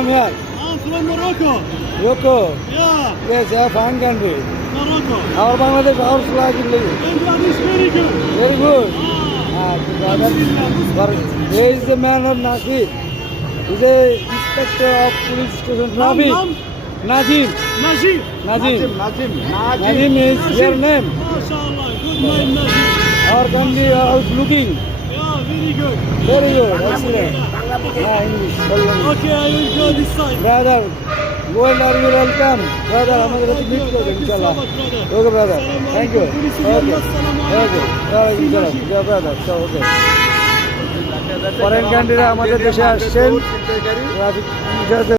come here? I'm from Morocco. Morocco. Yeah, Yes, a fine country. Morocco. Our Bangladesh, our flag is Bangladesh very good. very good. Ah, Brother, but there is the man of Nasir. He's a inspector of police station. Nabi. Nam? Najim. Najib. Najim. Nazim. Najim is your name. MashaAllah, good name Najib. Our country outlooking. Yeah, very good. Very good. Excellent. English. Okay, I will go this side. Brother, go and are you welcome. Brother, আমাদের কাছে meet করবে Thank you so ইনশাআল্লাহ। much, brother. Okay, brother. Assalamu Thank you. alaikum. Police Okay. Assalamu Okay. alaikum. Alaikum See salam. Najib. Yeah, brother. So, okay. Foreign কান্ট্রিরা আমাদের দেশে আসছেন traffic